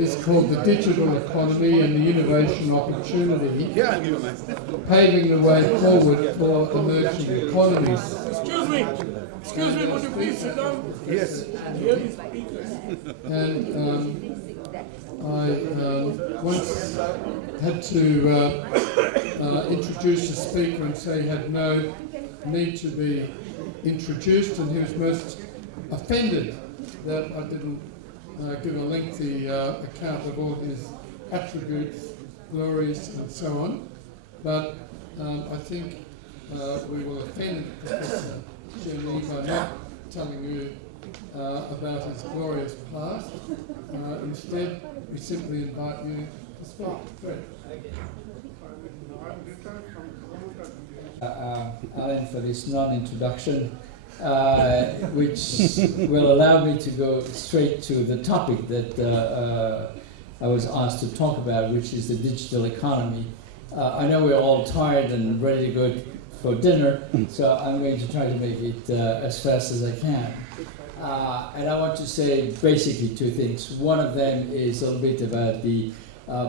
is called the digital economy and the innovation opportunity, paving the way forward for emerging economies. Excuse me, would you please sit down? Yes. And I once had to introduce a speaker and say he had no need to be introduced, and he was most offended that I didn't give a lengthy account of all his attributes, glories, and so on. But I think we will offend Professor Chen by not telling you about his glorious past. Instead, we simply invite you to speak. Great. Alan, for this non-introduction, which will allow me to go straight to the topic that I was asked to talk about, which is the digital economy. I know we're all tired and ready to go for dinner, so I'm going to try to make it as fast as I can. And I want to say basically two things. One of them is a little bit about the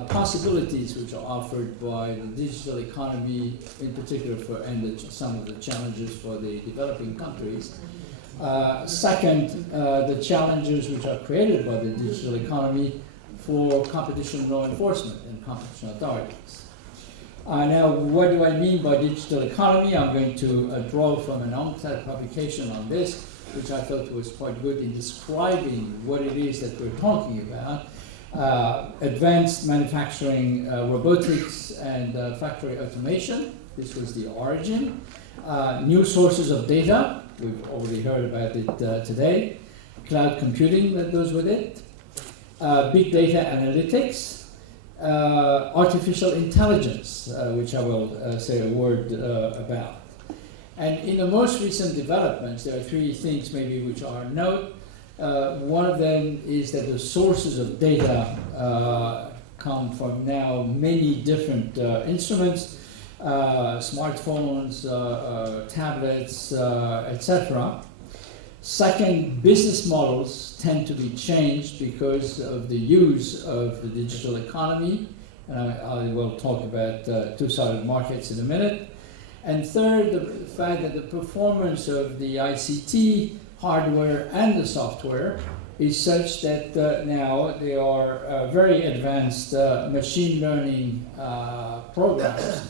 possibilities which are offered by the digital economy, in particular some of the challenges for the developing countries. Second, the challenges which are created by the digital economy for competition law enforcement and competition authorities. Now, what do I mean by digital economy? I'm going to draw from an UNCTAD publication on this, which I thought was quite good in describing what it is that we're talking about. Advanced manufacturing, robotics, and factory automation. This was the origin. New sources of data. We've already heard about it today. Cloud computing that goes with it. Big data analytics. Artificial intelligence, which I will say a word about. And in the most recent developments, there are three things maybe which are note. One of them is that the sources of data come from now many different instruments, smartphones, tablets, etc. Second, business models tend to be changed because of the use of the digital economy. And I will talk about two-sided markets in a minute. And third, the fact that the performance of the ICT hardware and the software is such that now there are very advanced machine learning programs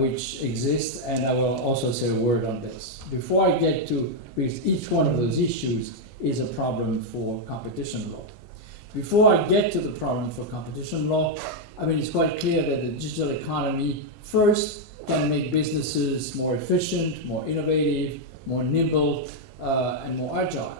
which exist, and I will also say a word on this. Before I get to, because each one of those issues is a problem for competition law. Before I get to the problem for competition law, I mean, it's quite clear that the digital economy first can make businesses more efficient, more innovative, more nimble, and more agile.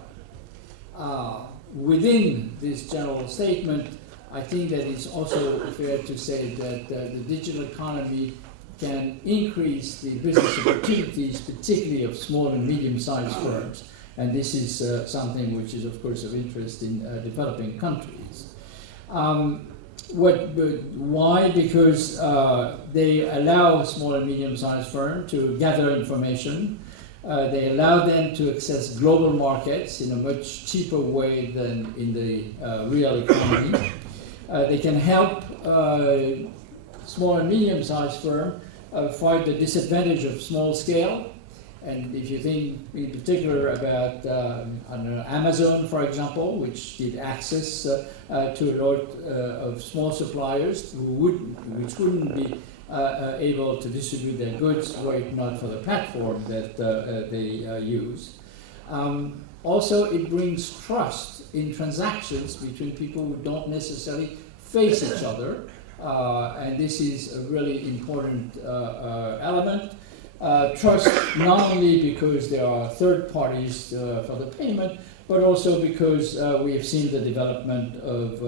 Within this general statement, I think that it's also fair to say that the digital economy can increase the business opportunities, particularly of small and medium-sized firms. And this is something which is, of course, of interest in developing countries. Why? Because they allow small and medium-sized firms to gather information. They allow them to access global markets in a much cheaper way than in the real economy. They can help small and medium-sized firms fight the disadvantage of small scale. And if you think in particular about Amazon, for example, which did access to a lot of small suppliers which wouldn't be able to distribute their goods were it not for the platform that they use. Also, it brings trust in transactions between people who don't necessarily face each other, and this is a really important element. Trust not only because there are third parties for the payment, but also because we have seen the development of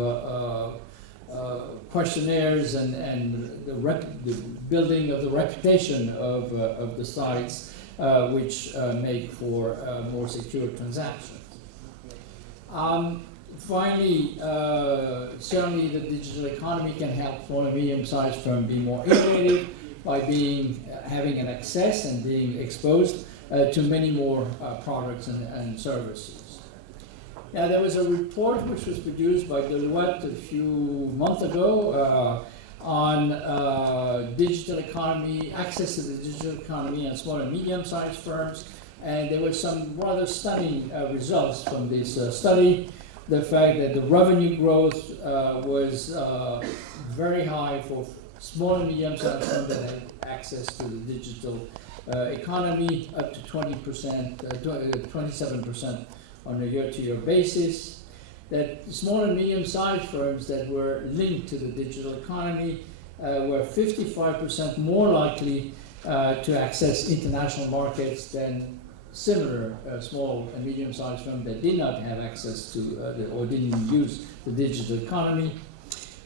questionnaires and the building of the reputation of the sites, which make for more secure transactions. Finally, certainly the digital economy can help small and medium-sized firms be more innovative by having an access and being exposed to many more products and services. Now, there was a report which was produced by Deloitte a few months ago on digital economy, access to the digital economy and small and medium-sized firms. And there were some rather stunning results from this study. The fact that the revenue growth was very high for small and medium-sized firms that had access to the digital economy, up to 20%, 27% on a year-to-year basis. That small and medium-sized firms that were linked to the digital economy were 55% more likely to access international markets than similar small and medium-sized firms that did not have access to or didn't use the digital economy.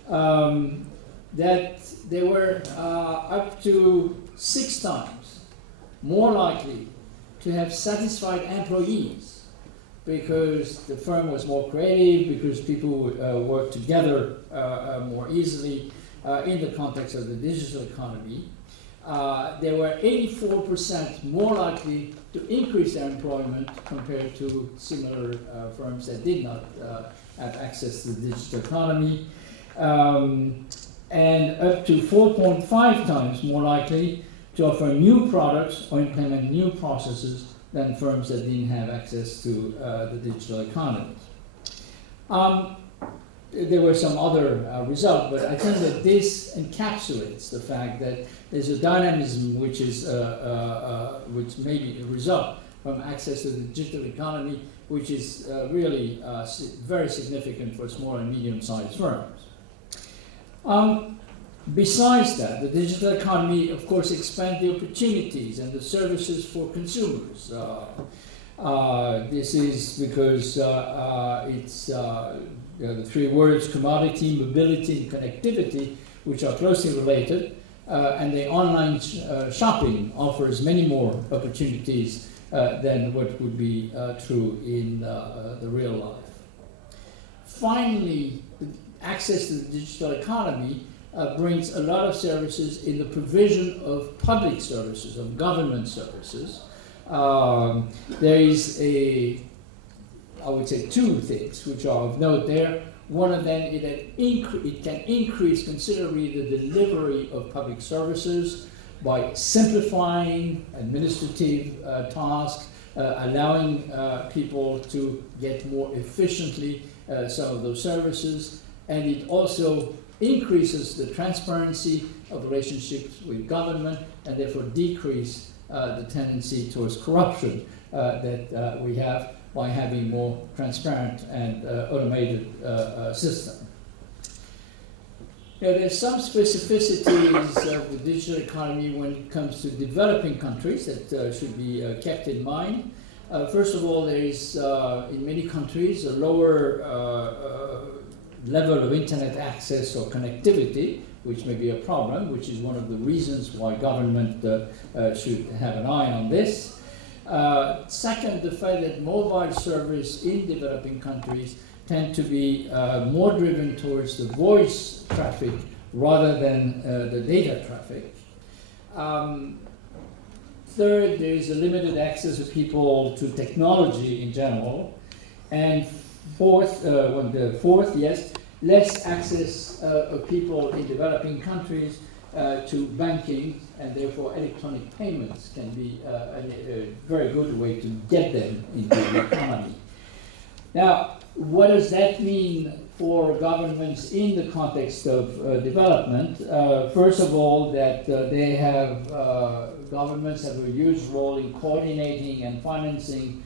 That they were up to 6 times more likely to have satisfied employees because the firm was more creative, because people worked together more easily in the context of the digital economy. They were 84% more likely to increase their employment compared to similar firms that did not have access to the digital economy, and up to 4.5 times more likely to offer new products or implement new processes than firms that didn't have access to the digital economy. There were some other results, but I think that this encapsulates the fact that there's a dynamism which is which may be a result from access to the digital economy, which is really very significant for small and medium-sized firms. Besides that, the digital economy, of course, expands the opportunities and the services for consumers. This is because it's the 3 words, commodity, mobility, and connectivity, which are closely related, and the online shopping offers many more opportunities than what would be true in the real life. Finally, access to the digital economy brings a lot of services in the provision of public services, of government services. There is I would say 2 things which are of note there. One of them is that it can increase considerably the delivery of public services by simplifying administrative tasks, allowing people to get more efficiently some of those services, and it also increases the transparency of relationships with government and therefore decrease the tendency towards corruption that we have by having more transparent and automated system. Now, there's some specificities of the digital economy when it comes to developing countries that should be kept in mind. First of all, there is, in many countries, a lower level of internet access or connectivity, which may be a problem, which is one of the reasons why government should have an eye on this. Second, the fact that mobile service in developing countries tend to be more driven towards the voice traffic rather than the data traffic. Third, there is a limited access of people to technology in general. And fourth, yes, less access of people in developing countries to banking, and therefore electronic payments can be a very good way to get them into the economy. Now, what does that mean for governments in the context of development? First of all, that they have, governments have a huge role in coordinating and financing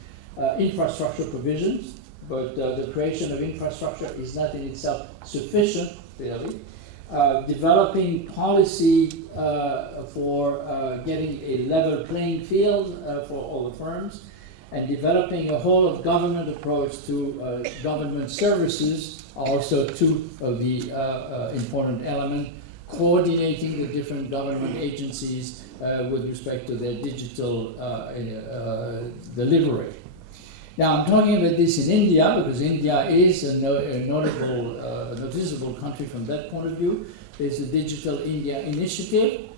infrastructure provisions, but the creation of infrastructure is not in itself sufficient, really. Developing policy for getting a level playing field for all the firms, and developing a whole of government approach to government services are also 2 of the important elements. Coordinating the different government agencies with respect to their digital delivery. Now, I'm talking about this in India because India is a notable, noticeable country from that point of view. There's the Digital India Initiative,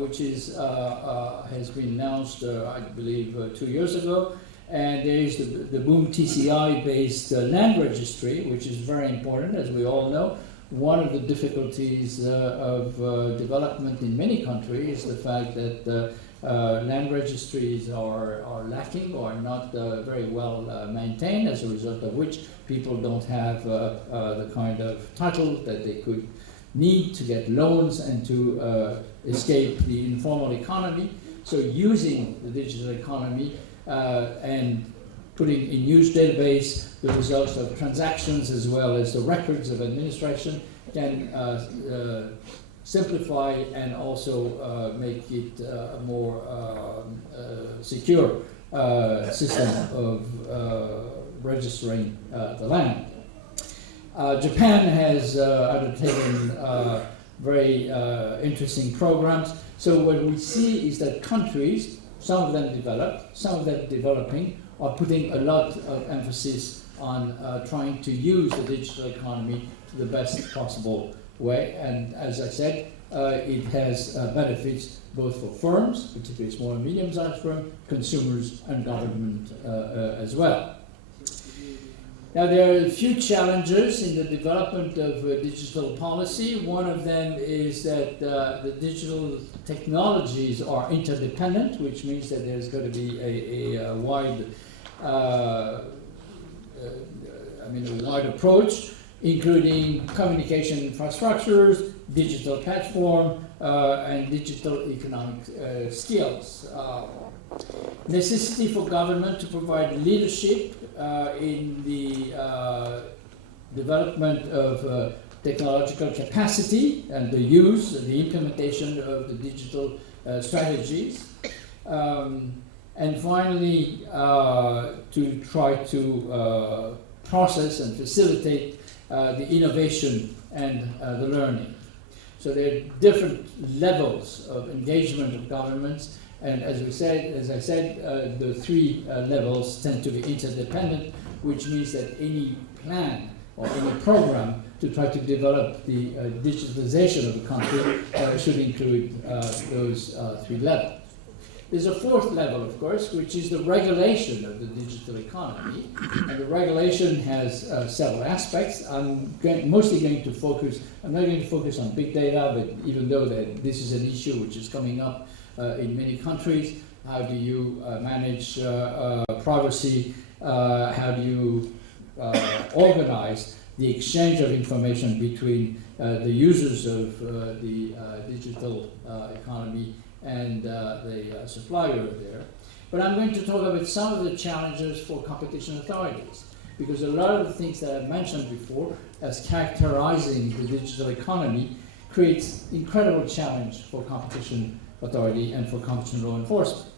which is, has been announced, I believe, 2 years ago, And there is the Boom TCI-based land registry, which is very important, as we all know. One of the difficulties of development in many countries is the fact that land registries are lacking or not very well maintained, as a result of which people don't have the kind of title that they could need to get loans and to escape the informal economy. So using the digital economy and putting in use database the results of transactions as well as the records of administration can simplify and also make it a more secure system of registering the land. Japan has undertaken very interesting programs. So what we see is that countries, some of them developed, some of them developing, are putting a lot of emphasis on trying to use the digital economy to the best possible way. And as I said, it has benefits both for firms, particularly small and medium-sized firms, consumers, and government as well. Now, there are a few challenges in the development of digital policy. One of them is that the digital technologies are interdependent, which means that there's going to be a wide approach, including communication infrastructures, digital platform, and digital economic skills. Necessity for government to provide leadership in the development of technological capacity and the use and the implementation of the digital strategies. And finally, to try to process and facilitate the innovation and the learning. So there are different levels of engagement of governments, and as I said, the three levels tend to be interdependent, which means that any plan or any program to try to develop the digitalization of the country should include those three levels. There's a fourth level, of course, which is the regulation of the digital economy. And the regulation has several aspects. I'm mostly going to focus, I'm not going to focus on big data, but even though that this is an issue which is coming up in many countries, how do you manage privacy? How do you organize the exchange of information between the users of the digital economy and the supplier there. But I'm going to talk about some of the challenges for competition authorities, because a lot of the things that I mentioned before as characterizing the digital economy creates incredible challenge for competition authority and for competition law enforcement.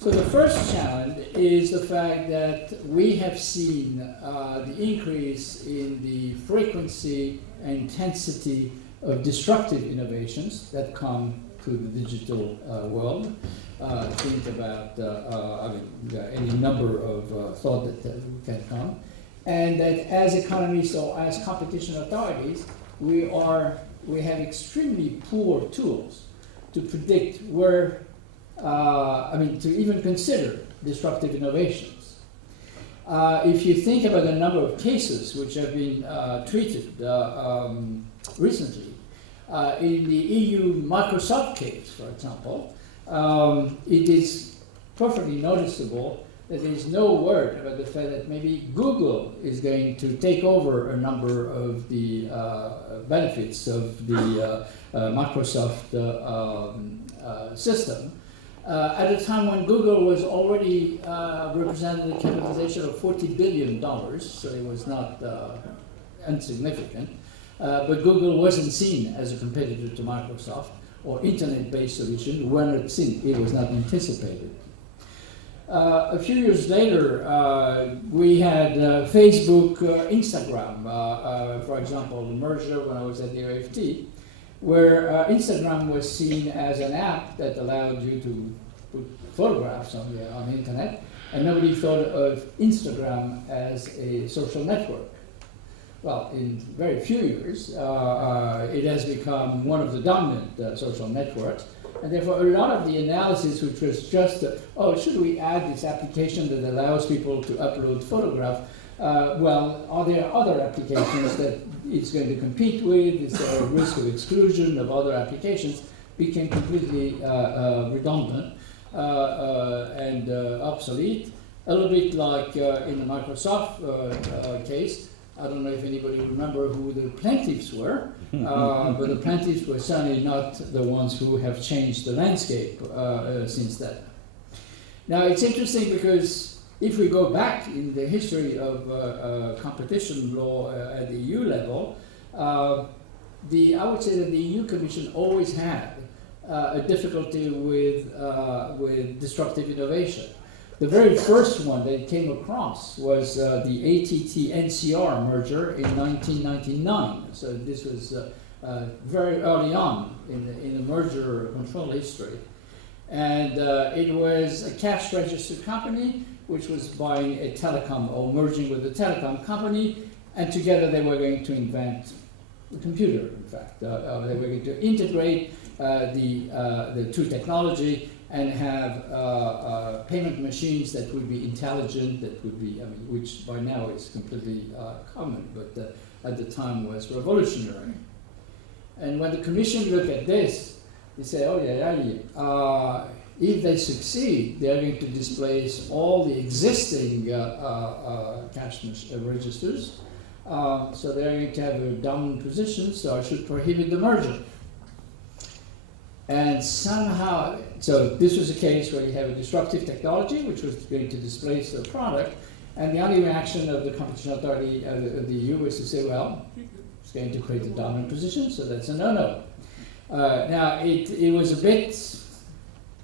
So the first challenge is the fact that we have seen the increase in the frequency and intensity of disruptive innovations that come to the digital world. Think about any number of thought that can come. And that as economists or as competition authorities, we have extremely poor tools to predict where, to even consider disruptive innovations. If you think about the number of cases which have been treated recently, in the EU Microsoft case, for example, it is perfectly noticeable that there is no word about the fact that maybe Google is going to take over a number of the benefits of the Microsoft system at a time when Google was already represented a capitalization of $40 billion, so it was not insignificant. But Google wasn't seen as a competitor to Microsoft, or internet-based solution were not seen. It was not anticipated. A few years later, we had Facebook, Instagram, for example, the merger when I was at the OFT, where Instagram was seen as an app that allowed you to put photographs on the internet, and nobody thought of Instagram as a social network. Well, in very few years, it has become one of the dominant social networks, And therefore, a lot of the analysis, which was just, oh, should we add this application that allows people to upload photographs? Well, are there other applications that it's going to compete with? Is there a risk of exclusion of other applications? Became completely redundant and obsolete. A little bit like in the Microsoft case. I don't know if anybody remember who the plaintiffs were, but the plaintiffs were certainly not the ones who have changed the landscape since then. Now, it's interesting because if we go back in the history of competition law at the EU level, I would say that the EU Commission always had a difficulty with disruptive innovation. The very first one that it came across was the ATT-NCR merger in 1999. So this was very early on in the merger control history. And it was a cash register company which was buying a telecom or merging with a telecom company, and together they were going to invent the computer, in fact. They were going to integrate the two technology and have payment machines that would be intelligent, that would be, which by now is completely common, but at the time was revolutionary. And when the Commission looked at this, they said, oh yeah, if they succeed, they're going to displace all the existing cash registers, so they're going to have a dominant position, so I should prohibit the merger. And somehow, so this was a case where you have a disruptive technology which was going to displace the product, and the only reaction of the competition authority of the EU was to say, well, it's going to create a dominant position, so that's a no-no. Now, it was a bit,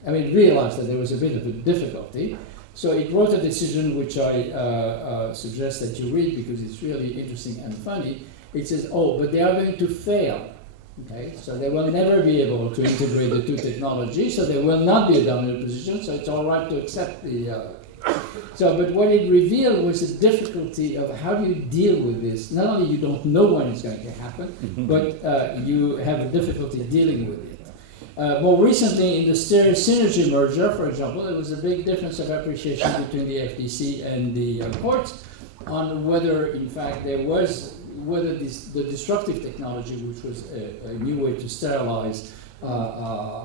it realized that there was a bit of a difficulty, so it wrote a decision which I suggest that you read because it's really interesting and funny. It says, oh, but they are going to fail. Okay, so they will never be able to integrate the two technologies, so there will not be a dominant position, so it's all right to accept the... but what it revealed was the difficulty of how do you deal with this. Not only you don't know when it's going to happen, but you have a difficulty dealing with it. More recently, in the Synergy merger, for example, there was a big difference of appreciation between the FTC and the courts on whether, in fact, the disruptive technology, which was a new way to sterilize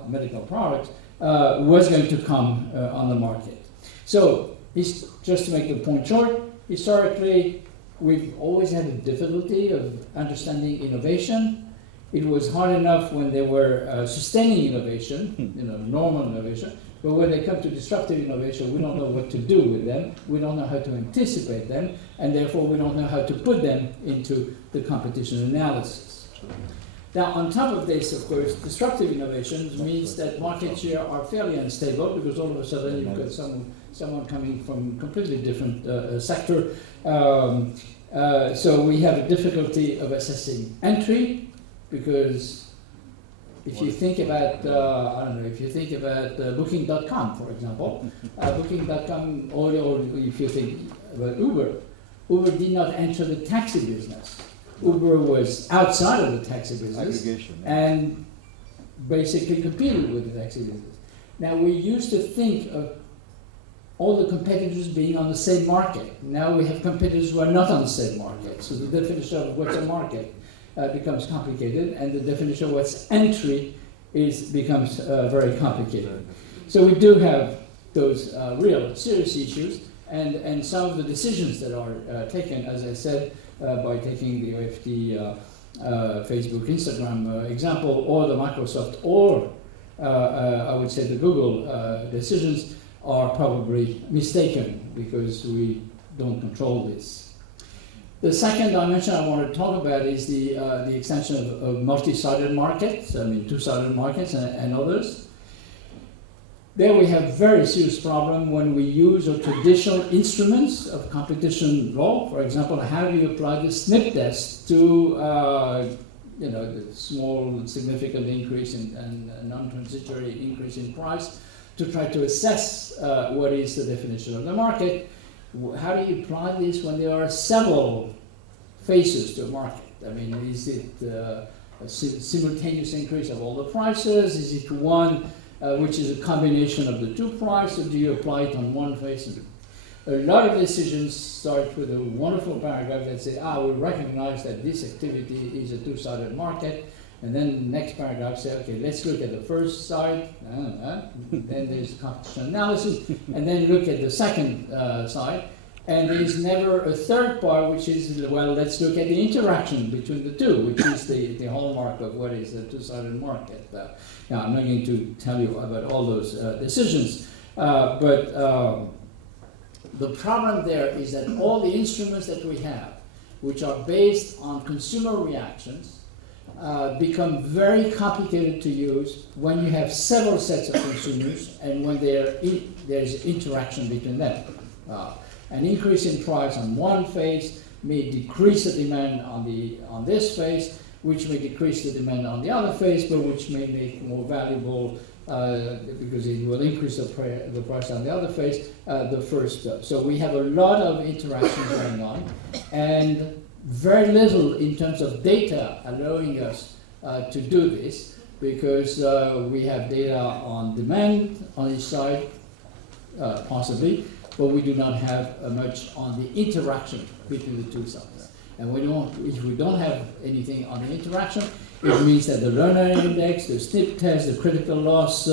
medical products, was going to come on the market. So, just to make the point short, historically, we've always had a difficulty of understanding innovation. It was hard enough when they were sustaining innovation, normal innovation, but when they come to disruptive innovation, we don't know what to do with them, we don't know how to anticipate them, and therefore we don't know how to put them into the competition analysis. Now, on top of this, of course, disruptive innovations means that market share are fairly unstable because all of a sudden you've got someone coming from a completely different sector. So we have a difficulty of assessing entry because if you think about, Booking.com, for example, Booking.com, or if you think about Uber, Uber did not enter the taxi business. Uber was outside of the taxi business and basically competed with the taxi business. Now, we used to think of all the competitors being on the same market. Now we have competitors who are not on the same market. So the definition of what's a market becomes complicated, and the definition of what's entry becomes very complicated. So we do have those real serious issues, and some of the decisions that are taken, as I said, by taking the OFT, Facebook, Instagram example, or the Microsoft, or I would say the Google decisions are probably mistaken because we don't control this. The second dimension I want to talk about is the extension of multi-sided markets, two-sided markets and others. There we have very serious problem when we use our traditional instruments of competition law. For example, how do you apply the snip test to the small significant increase and non-transitory increase in price to try to assess what is the definition of the market. How do you apply this when there are several phases to a market? Is it a simultaneous increase of all the prices? Is it one which is a combination of the two prices, or do you apply it on one face? A lot of decisions start with a wonderful paragraph that says, we recognize that this activity is a two-sided market. And then the next paragraph says, okay, let's look at the first side, then there's competition analysis, and then look at the second side. And there's never a third part, which is, well, let's look at the interaction between the two, which is the hallmark of what is a two-sided market. Now, I'm not going to tell you about all those decisions, but the problem there is that all the instruments that we have, which are based on consumer reactions, become very complicated to use when you have several sets of consumers and when there's interaction between them. An increase in price on one phase may decrease the demand on this phase, which may decrease the demand on the other phase, but which may make more valuable because it will increase the price on the other phase, the first. So we have a lot of interaction going on, and very little in terms of data allowing us to do this, because we have data on demand on each side, possibly, but we do not have much on the interaction between the two sides. And if we don't have anything on the interaction, it means that the Lerner index, the SNP test, the critical loss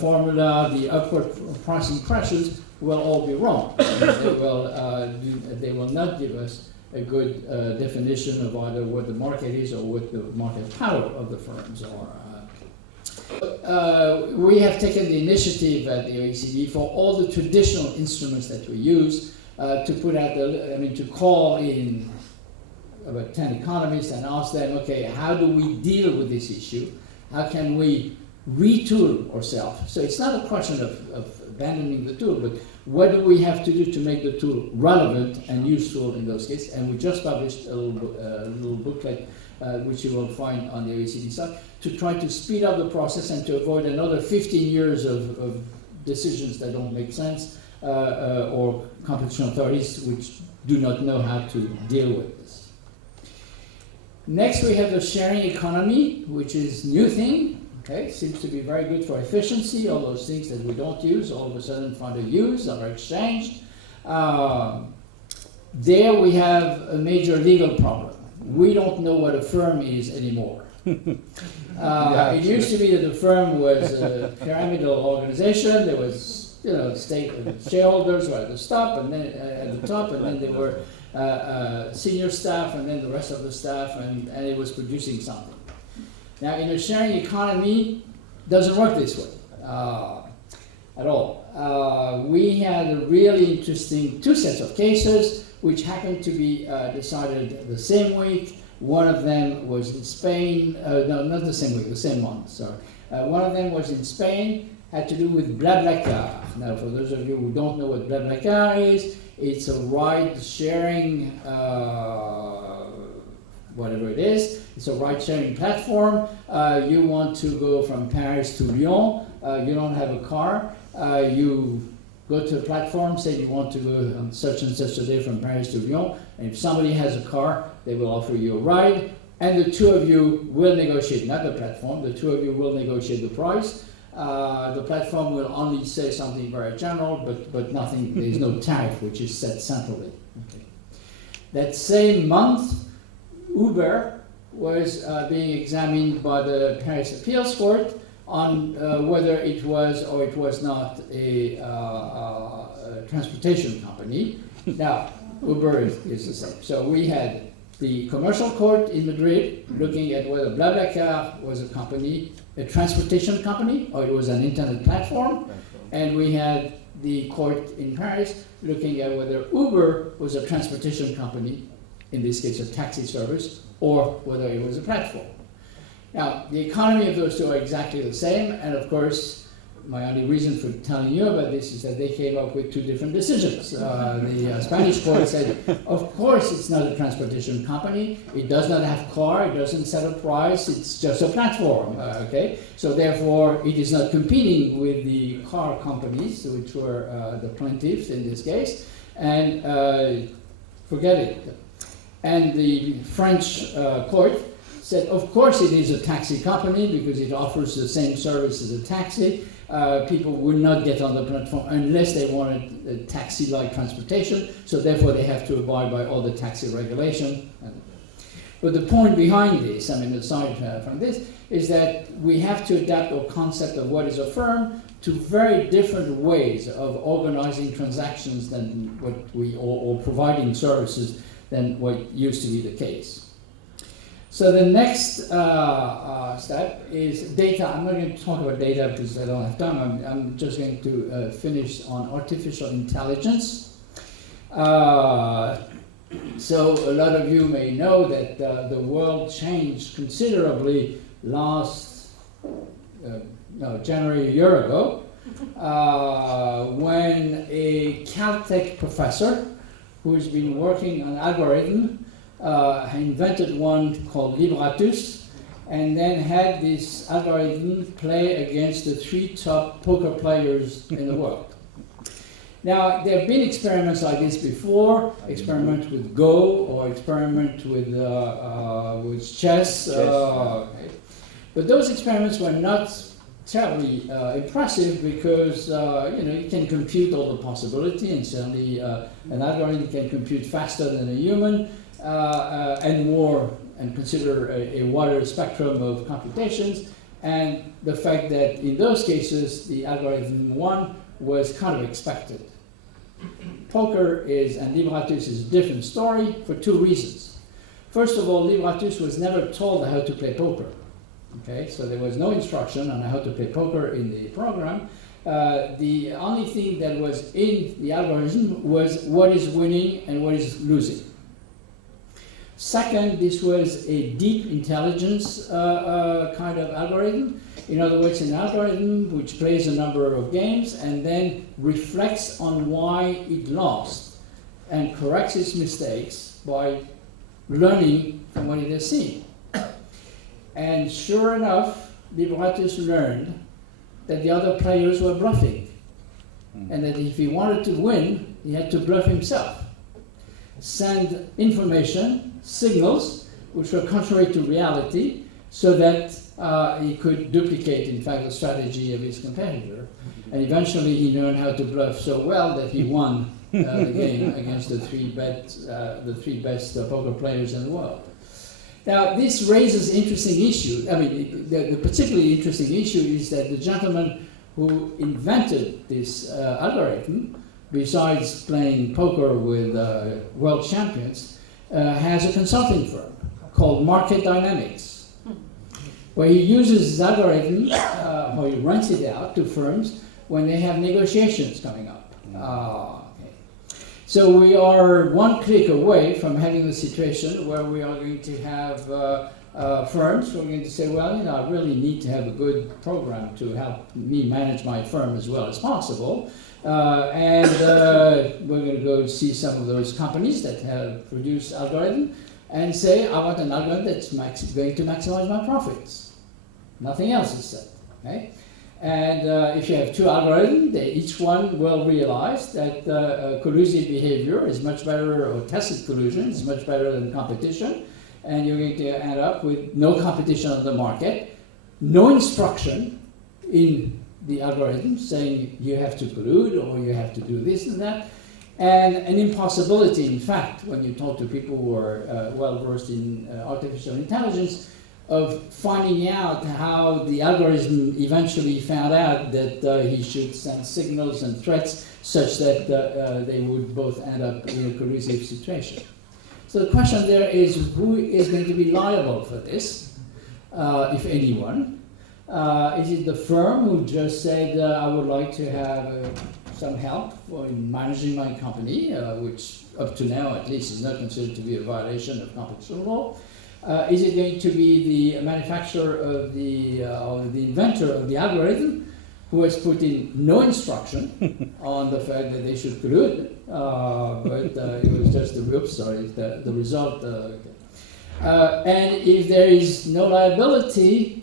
formula, the upward pricing pressures will all be wrong. They will not give us a good definition of either what the market is or what the market power of the firms are. We have taken the initiative at the OECD for all the traditional instruments that we use to put out to call in about 10 economists and ask them, okay, how do we deal with this issue? How can we retool ourselves? So it's not a question of abandoning the tool, but what do we have to do to make the tool relevant and useful in those cases? And we just published a little booklet, which you will find on the OECD site, to try to speed up the process and to avoid another 15 years of decisions that don't make sense, or competition authorities which do not know how to deal with this. Next, we have the sharing economy, which is new thing. Okay, seems to be very good for efficiency. All those things that we don't use, all of a sudden find a use, are exchanged. There we have a major legal problem. We don't know what a firm is anymore. It used to be that a firm was a pyramidal organization. There was, state shareholders were at the top, and then there were senior staff, and then the rest of the staff, and it was producing something. Now, in a sharing economy, it doesn't work this way at all. We had a really interesting two sets of cases which happened to be decided the same week. One of them was in Spain, no, not the same week, the same month, sorry. One of them was in Spain, had to do with BlaBlaCar. Now, for those of you who don't know what BlaBlaCar is, it's a ride-sharing, whatever it is. It's a ride-sharing platform. You want to go from Paris to Lyon. You don't have a car. You go to a platform, say you want to go on such and such a day from Paris to Lyon, and if somebody has a car, they will offer you a ride, and the two of you will negotiate, not the platform, the two of you will negotiate the price. The platform will only say something very general, but nothing, there is no tariff which is set centrally. Okay. That same month, Uber was being examined by the Paris Appeals Court on whether it was or it was not a transportation company. Now, Uber is the same. So we had the commercial court in Madrid looking at whether BlaBlaCar was a company, a transportation company, or it was an internet platform. And we had the court in Paris looking at whether Uber was a transportation company, in this case a taxi service, or whether it was a platform. Now, the economy of those two are exactly the same, and of course, my only reason for telling you about this is that they came up with two different decisions. The Spanish court said, of course it's not a transportation company, it does not have car, it doesn't set a price, it's just a platform, okay? So therefore, it is not competing with the car companies, which were the plaintiffs in this case, and forget it. And the French court said, of course it is a taxi company because it offers the same service as a taxi. People would not get on the platform unless they wanted a taxi-like transportation, so therefore they have to abide by all the taxi regulation. But the point behind this, I mean, aside from this, is that we have to adapt our concept of what is a firm to very different ways of organizing transactions than what we, or providing services than what used to be the case. So the next step is data. I'm not going to talk about data because I don't have time. I'm just going to finish on artificial intelligence. So a lot of you may know that the world changed considerably January a year ago, when a Caltech professor who's been working on algorithm invented one called Libratus, and then had this algorithm play against the 3 top poker players in the world. Now, there have been experiments like this before, experiment with Go or experiment with chess. Okay. But those experiments were not terribly impressive because you can compute all the possibility, and certainly an algorithm can compute faster than a human and more, and consider a wider spectrum of computations. And the fact that in those cases the algorithm won was kind of expected. Poker and Libratus is a different story for 2 reasons. First of all, Libratus was never told how to play poker. Okay, so there was no instruction on how to play poker in the program. The only thing that was in the algorithm was what is winning and what is losing. Second, this was a deep intelligence kind of algorithm. In other words, an algorithm which plays a number of games and then reflects on why it lost and corrects its mistakes by learning from what it has seen. And sure enough, Libratus learned that the other players were bluffing, and that if he wanted to win, he had to bluff himself. Send information, signals, which were contrary to reality, so that he could duplicate, in fact, the strategy of his competitor. And eventually he learned how to bluff so well that he won the game against the three best poker players in the world. Now, this raises interesting issues. I mean, the particularly interesting issue is that the gentleman who invented this algorithm, besides playing poker with world champions, has a consulting firm called Market Dynamics, where he uses his algorithm, or he rents it out to firms when they have negotiations coming up. So we are one click away from having the situation where we are going to have firms who are going to say, well, I really need to have a good program to help me manage my firm as well as possible. And we're going to go see some of those companies that have produced algorithms and say, I want an algorithm that's going to maximize my profits. Nothing else is said. Okay? And if you have 2 algorithms, each one will realize that collusive behavior is much better, or tacit collusion is much better than competition, and you're going to end up with no competition on the market, no instruction in the algorithm saying you have to collude or you have to do this and that, and an impossibility, in fact, when you talk to people who are well versed in artificial intelligence, of finding out how the algorithm eventually found out that he should send signals and threats such that they would both end up in a collusive situation. So the question there is, who is going to be liable for this, if anyone? Is it the firm who just said, I would like to have some help in managing my company, which up to now at least is not considered to be a violation of competition law? Is it going to be the manufacturer of or the inventor of the algorithm who has put in no instruction on the fact that they should collude, but it was just the result. And if there is no liability,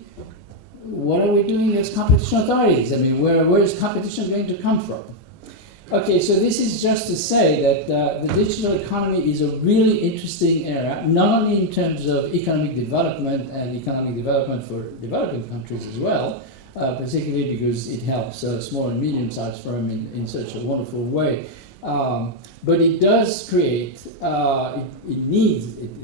what are we doing as competition authorities? I mean, where is competition going to come from? Okay, so this is just to say that the digital economy is a really interesting area, not only in terms of economic development and economic development for developing countries as well, particularly because it helps small and medium-sized firms in such a wonderful way. But it does create, it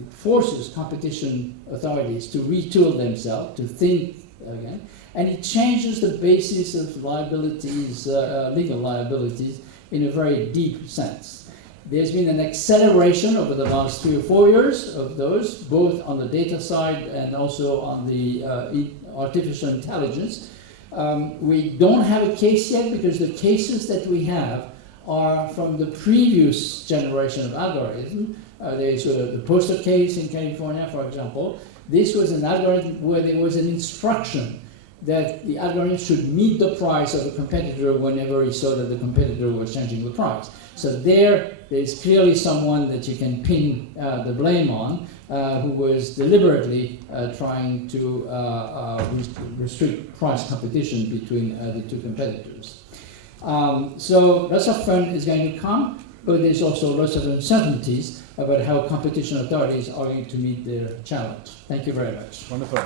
forces competition authorities to retool themselves, to think again, and it changes the basis of liabilities, legal liabilities, in a very deep sense. There's been an acceleration over the last 3 or 4 years of those, both on the data side and also on the artificial intelligence. We don't have a case yet because the cases that we have are from the previous generation of algorithm. There's the poster case in California, for example. This was an algorithm where there was an instruction that the algorithm should meet the price of a competitor whenever he saw that the competitor was changing the price. So there's clearly someone that you can pin the blame on, who was deliberately trying to restrict price competition between the two competitors. So lots of fun is going to come, but there's also lots of uncertainties about how competition authorities are going to meet their challenge. Thank you very much. Wonderful.